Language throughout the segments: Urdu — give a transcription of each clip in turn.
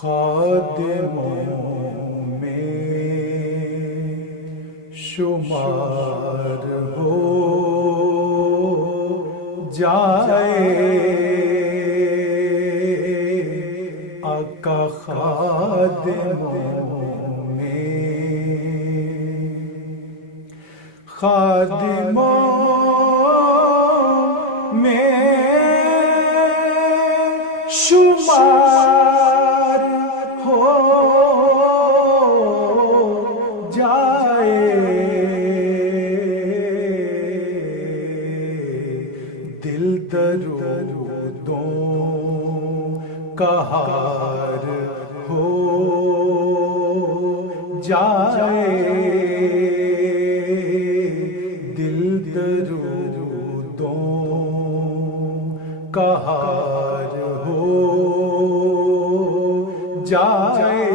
خادموں میں شمار ہو جائے آقا خادموں میں شمار ہو جائے دل درودوں کا ہار ہو جائے دل درودوں کا ہار ہو جائے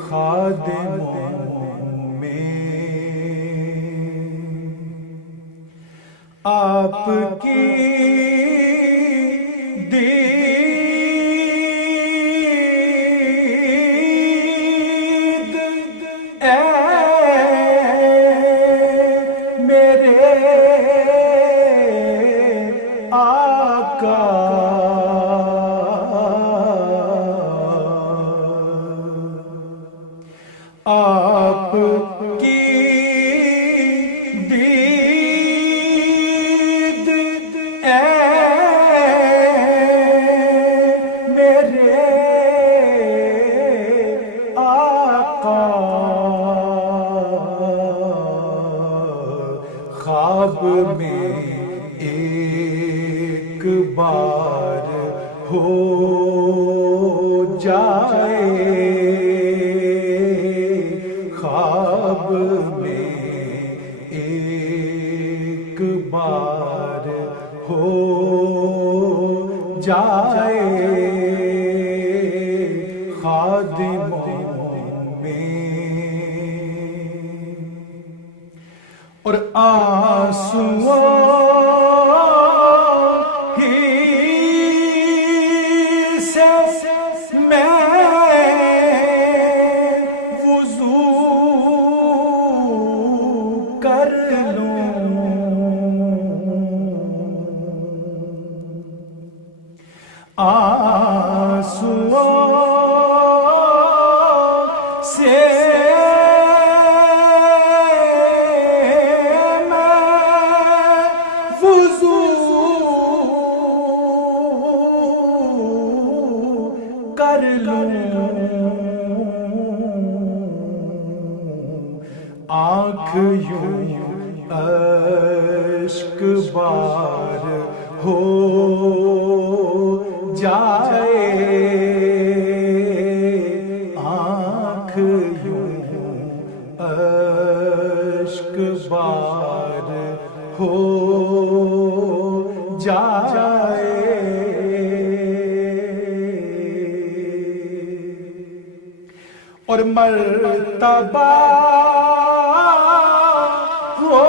خادموں میں آپ کی دید اے میرے آقا آپ کی دید اے میرے آقا خواب میں ایک بار ہو جائے خواب میں ایک بار ہو جائے خادموں میں اور آنسوؤں ہی سے میں وضو کر لوں آنسوؤں سے کر لوں آنکھ یوں اشک بار ہو جائے آنکھ یوں اشک بار ہو جائے اور مرتبہ ہو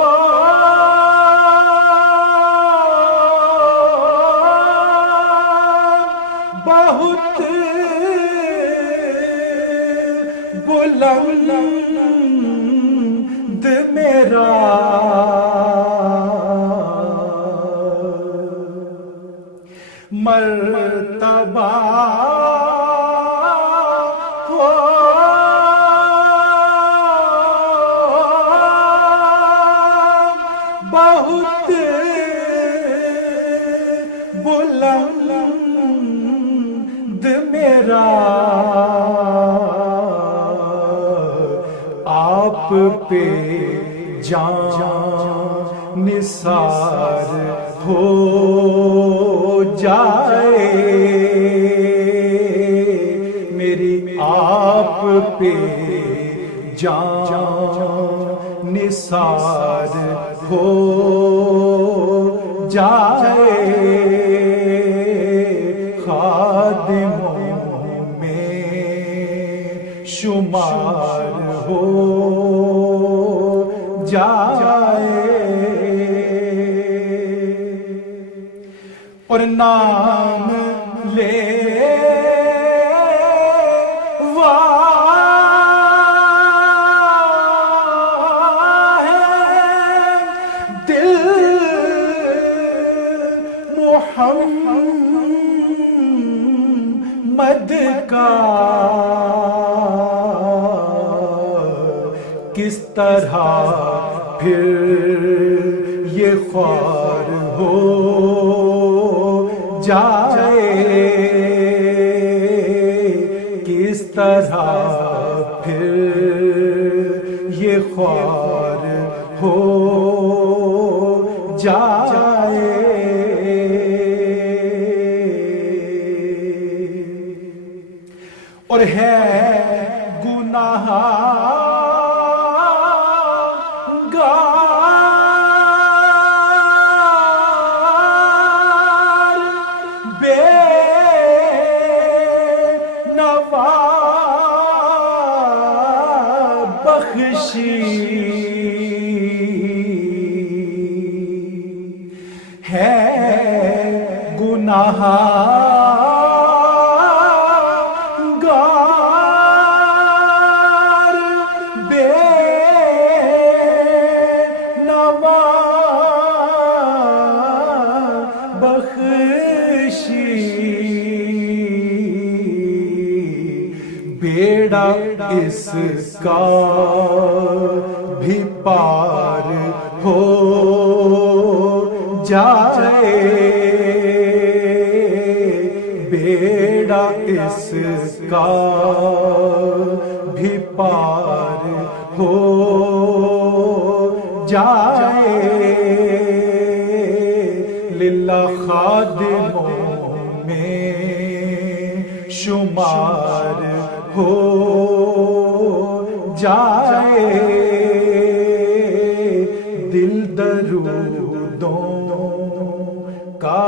بہت بلند میرا مرتبہ ہو بہت بلند میرا آپ پہ جان نثار ہو جائے میری آپ پہ جان نثار ہو جائے خادموں میں شمار ہو جائے اور نام لے محمد کا کس طرح پھر یہ خوار ہو جائے، کس طرح پھر یہ خوار ہو جائے۔ اور ہے گناہ گار بے نوا بخشی، ہے گناہ بیڑا اس کا بھی پار ہو جائے، بیڑا اس کا بھی پار ہو جائے۔ للہ خادموں میں شمار ہو جائے، دل درودوں کا